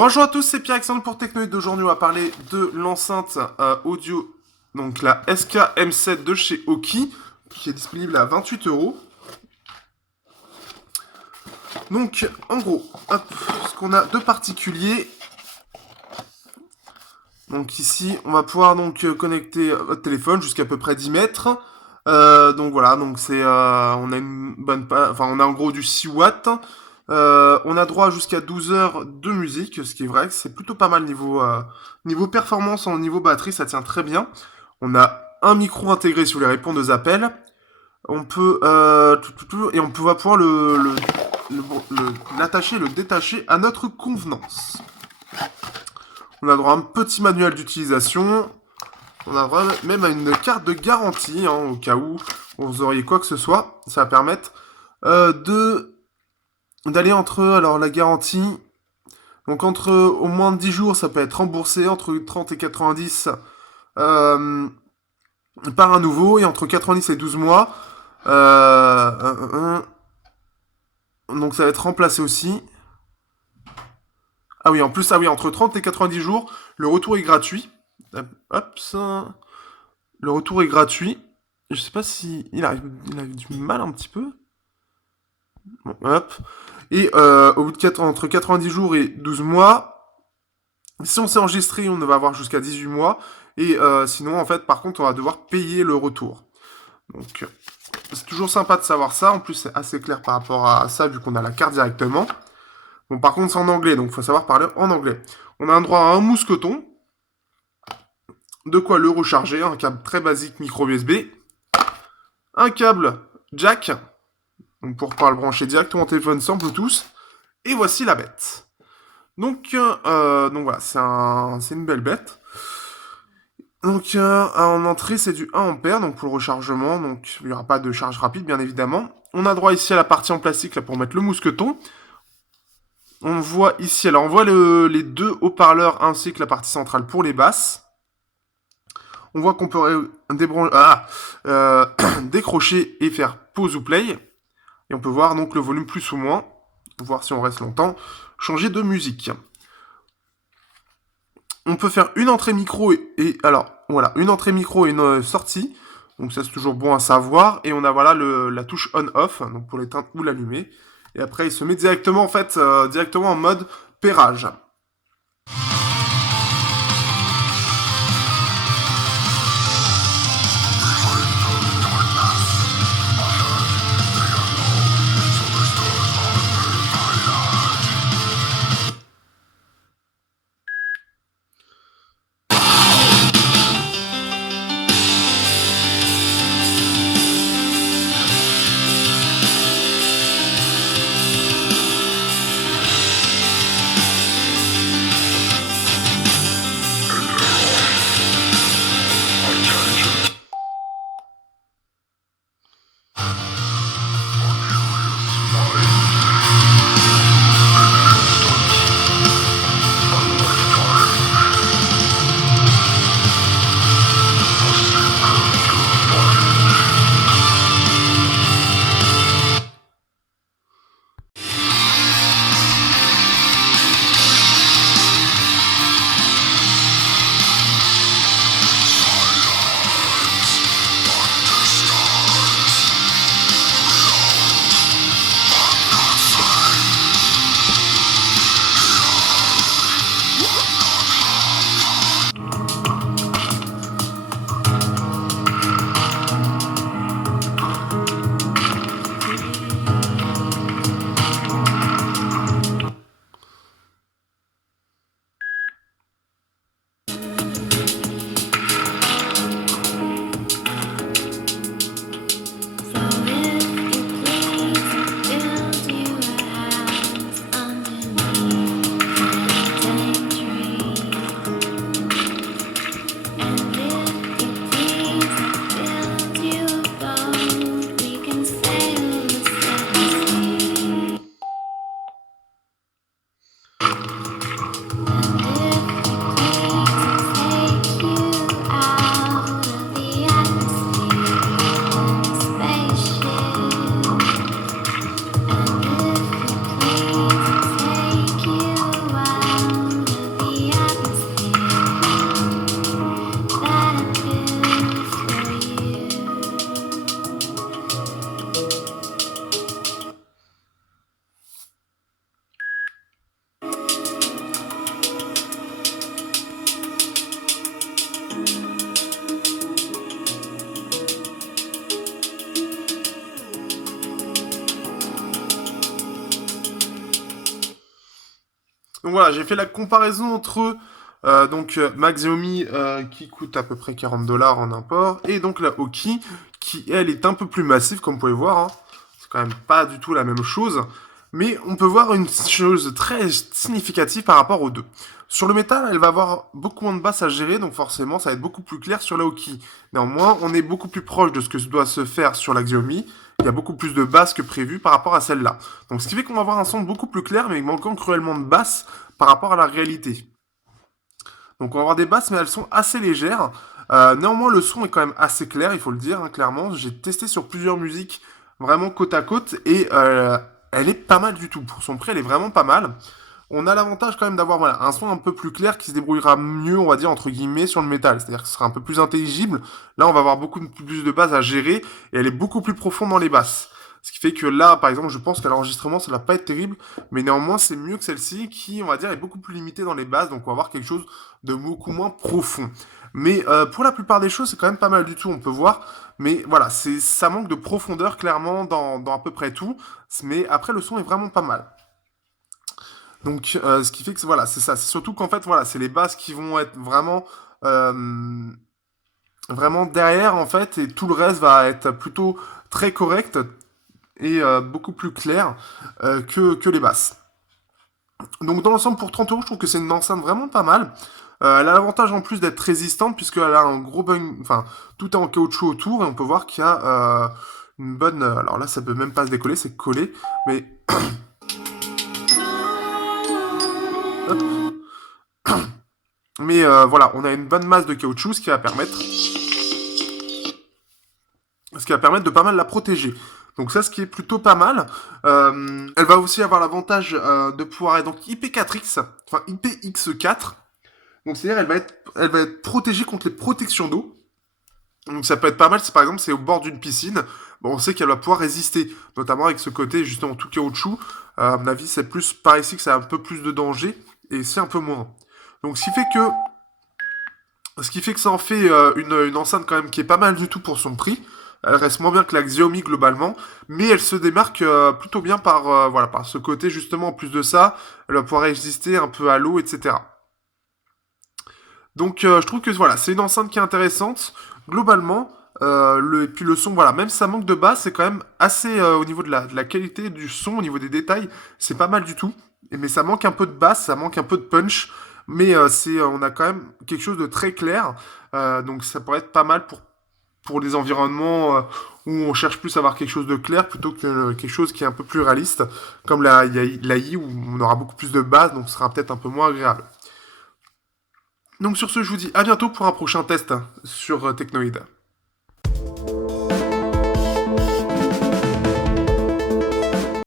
Bonjour à tous, c'est Pierre-Alexandre pour Technoïd. Aujourd'hui, on va parler de l'enceinte audio, donc la SK-M7 de chez Oki, qui est disponible à 28 euros. Donc, en gros, hop, ce qu'on a de particulier. Donc ici, on va pouvoir donc connecter votre téléphone jusqu'à peu près 10 mètres. Donc voilà, donc c'est, on a une bonne, enfin on a en gros du 6 watts. On a droit jusqu'à 12 heures de musique, ce qui est vrai que c'est plutôt pas mal niveau performance, en niveau batterie, ça tient très bien. On a un micro intégré sur les répondeuses appels. On peut et on peut va pouvoir l'attacher, le détacher à notre convenance. On a droit à un petit manuel d'utilisation. On a droit même à une carte de garantie, hein, au cas où vous auriez quoi que ce soit. Ça va permettre d'aller entre alors la garantie. Donc entre au moins de 10 jours, ça peut être remboursé, entre 30 et 90 par un nouveau, et entre 90 et 12 mois, donc ça va être remplacé aussi. Ah oui, en plus, ah oui, entre 30 et 90 jours, le retour est gratuit. Hop, ça. Le retour est gratuit. Je sais pas si il a du mal un petit peu. Bon, hop. Et au bout de entre 90 jours et 12 mois, si on s'est enregistré, on va avoir jusqu'à 18 mois. Et sinon, en fait, par contre, on va devoir payer le retour. Donc, c'est toujours sympa de savoir ça. En plus, c'est assez clair par rapport à ça, vu qu'on a la carte directement. Bon, par contre, c'est en anglais, donc il faut savoir parler en anglais. On a un droit à un mousqueton. De quoi le recharger, un câble très basique micro USB. Un câble jack, donc pour pouvoir le brancher directement au téléphone sans Bluetooth. Et voici la bête. Donc voilà, c'est une belle bête. Donc en entrée, c'est du 1 ampère, donc pour le rechargement, donc il n'y aura pas de charge rapide, bien évidemment. On a droit ici à la partie en plastique là pour mettre le mousqueton. On voit ici, alors on voit les deux haut-parleurs ainsi que la partie centrale pour les basses. On voit qu'on peut décrocher et faire pause ou play. Et on peut voir donc le volume plus ou moins, voir si on reste longtemps, changer de musique. On peut faire une entrée micro alors voilà, une entrée micro et une sortie. Donc ça c'est toujours bon à savoir. Et on a voilà la touche on/off, donc pour l'éteindre ou l'allumer. Et après il se met directement en fait directement en mode pairage. Donc voilà, j'ai fait la comparaison entre ma Xiaomi qui coûte à peu près 40 $ en import et donc la Oki qui elle est un peu plus massive comme vous pouvez voir, hein. C'est quand même pas du tout la même chose, mais on peut voir une chose très significative par rapport aux deux. Sur le métal, elle va avoir beaucoup moins de basses à gérer, donc forcément ça va être beaucoup plus clair sur la Oki. Néanmoins, on est beaucoup plus proche de ce que doit se faire sur la Xiaomi. Il y a beaucoup plus de basses que prévu par rapport à celle-là. Donc ce qui fait qu'on va avoir un son beaucoup plus clair, mais manquant cruellement de basses par rapport à la réalité. Donc on va avoir des basses, mais elles sont assez légères. Néanmoins, le son est quand même assez clair, il faut le dire, hein, clairement. J'ai testé sur plusieurs musiques vraiment côte à côte et elle est pas mal du tout. Pour son prix, elle est vraiment pas mal. On a l'avantage quand même d'avoir voilà, un son un peu plus clair qui se débrouillera mieux, on va dire, entre guillemets, sur le métal. C'est-à-dire que ce sera un peu plus intelligible. Là, on va avoir beaucoup plus de basses à gérer et elle est beaucoup plus profonde dans les basses. Ce qui fait que là, par exemple, je pense qu'à l'enregistrement, ça va pas être terrible, mais néanmoins, c'est mieux que celle-ci qui, on va dire, est beaucoup plus limitée dans les basses, donc on va avoir quelque chose de beaucoup moins profond. Mais pour la plupart des choses, c'est quand même pas mal du tout, on peut voir. Mais voilà, ça manque de profondeur clairement dans à peu près tout. Mais après, le son est vraiment pas mal. Donc, ce qui fait que voilà, c'est ça. C'est surtout qu'en fait, voilà, c'est les basses qui vont être euh, vraiment derrière en fait, et tout le reste va être plutôt très correct et beaucoup plus clair que les basses. Donc dans l'ensemble pour 30 euros, je trouve que c'est une enceinte vraiment pas mal. Elle a l'avantage en plus d'être résistante puisqu'elle a un gros bung, enfin tout est en caoutchouc autour et on peut voir qu'il y a une bonne. Alors là, ça peut même pas se décoller, c'est collé, mais hop. Mais voilà, on a une bonne masse de caoutchouc, ce qui va permettre de pas mal la protéger. Donc ça, ce qui est plutôt pas mal. Elle va aussi avoir l'avantage de pouvoir être donc IP4X, enfin IPX4. Donc c'est-à-dire elle va être protégée contre les protections d'eau. Donc ça peut être pas mal si par exemple c'est au bord d'une piscine. Bon, on sait qu'elle va pouvoir résister, notamment avec ce côté justement tout caoutchouc. À mon avis, c'est plus par ici que ça a un peu plus de danger et c'est un peu moins. Donc ce qui fait que ça en fait une enceinte quand même qui est pas mal du tout pour son prix. Elle reste moins bien que la Xiaomi globalement, mais elle se démarque plutôt bien par ce côté justement. En plus de ça, elle va pouvoir résister un peu à l'eau, etc. Donc je trouve que voilà, c'est une enceinte qui est intéressante. Globalement, et puis le son, voilà, même si ça manque de basse, c'est quand même assez au niveau de la qualité du son, au niveau des détails, c'est pas mal du tout. Mais ça manque un peu de basse, ça manque un peu de punch. Mais on a quand même quelque chose de très clair. Donc ça pourrait être pas mal pour des environnements où on cherche plus à avoir quelque chose de clair plutôt que quelque chose qui est un peu plus réaliste, comme la I où on aura beaucoup plus de basse, donc ce sera peut-être un peu moins agréable. Donc sur ce, je vous dis à bientôt pour un prochain test sur Technoid.